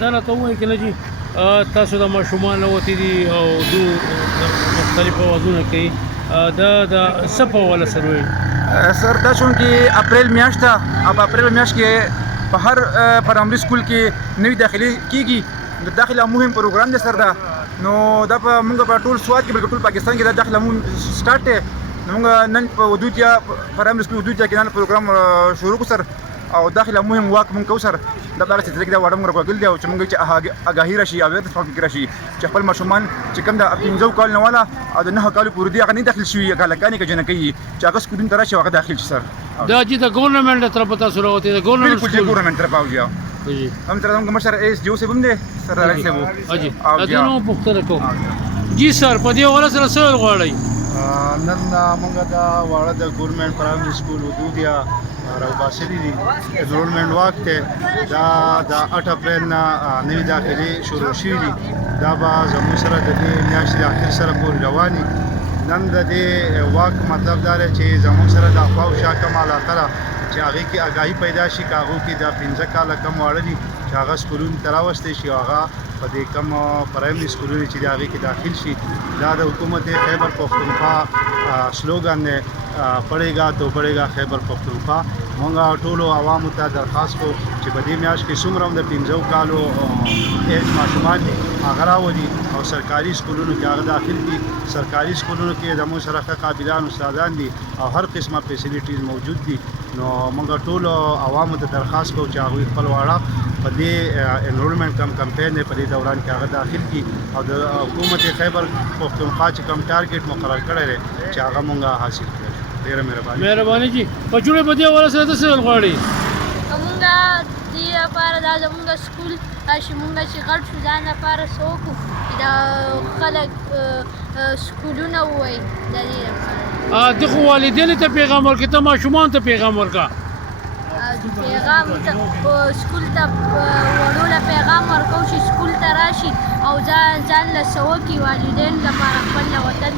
دا راته ووایي که نه جي تاسو د ماشومان وتې دي او دو مختلف اوازونه کوي دا د څه په حواله سره وایي؟ سر دا چونکې اپریل میاشت ده او په اپریل میاشت کې په هر پرایمري سکول کې نوي داخلي کېږي د داخله مهم پروګرام دی سر دا نو دا په موږ په ټول سواد کې بلکې ټول پاکستان کې دا داخله مهم سټارټ دی نو موږ نن په ودودیا پرایمري سکول ودودیا کې نن پروګرام شروع کړو سر او داخله مهم واک مونږ کوو سر دا هغه څه چې دا وړم ورکوګل دی او چې مونږ چې اګاهي راشي او د فکر راشي چې خپل ماشومان چې کوم د 15 کال نه والا او د 9 کال پورې دی هغه نه داخل شوی هغه لکانې کې جنکې چې هغه سکولین تر راشي هغه داخل شي سر دا چې د ګورنمنت طرف ته سره وته د ګورنمنت بالکل د ګورنمنت طرف اوځي جی هم تر موږ مشر ایس دیو سه بم دی سر راځي وو اجي دا نو پختره کو جی سر په دې ولا سره سوال غواړی نن موږ دا واړه د ګورنمنت پرایمري سکول ودودیا راوباسلي دي انرولمنت واک ته دا د 8 اپریل نه نوي داخلي شروع شوي دي دا به زموږ سره د دې میاشتې د اخر سره پورې رواني نن د دې واک مطلب دا دی چې زموږ سره د افواو شا کم علاقه ده چې هغې کې اګاهي پیدا شي که هغو کې د 15 کاله کم واړه دي چې هغه سکولونو ته راوستی شي هغه په دې کم پرایمري سکولونو چې د هغې کې داخل شي دا د حکومت خیبر پختونخوا سلوګان دی پڑھے گا تو بڑھے گا خیبر پختونخوا مونږ ټولو عوامو ته درخواست کوو چې په دې میاشت کې څومره هم د 15 کالو ایج ماشومان دي هغه راولي او سرکاري سکولونو کې هغه داخل دي سرکاري سکولونو کې زموږ سره ښه قابلان استادان دي او هر قسمه فیسیلیټیز موجود دي نو مونږ ټولو عوامو ته درخواست کوو چې هغوی خپل واړه په دې انرولمنٹ کمپین دی په دې دوران کې هغه داخل کړي او د حکومت خیبر پختونخوا چې کوم ټارګټ مقرر کړی دی چې هغه مونږ حاصل کړی ډېره مهرباني جي په جوړې په دې حواله سره څه سوال غواړئ مونږ دې لپاره دا زمونږ سکول چې مونږ چې غټ شو ځان لپاره څه وکړو چې دا خلک سکولونه ووایي د دې لپاره دغه والدینو ته پیغام ورکړه ته ماشومان ته پیغام ورکړه پیغام سکول ته وړو له پیغام ورکوو چې سکول ته راشي او ځان له څه وکړي والدین لپاره خپل وطن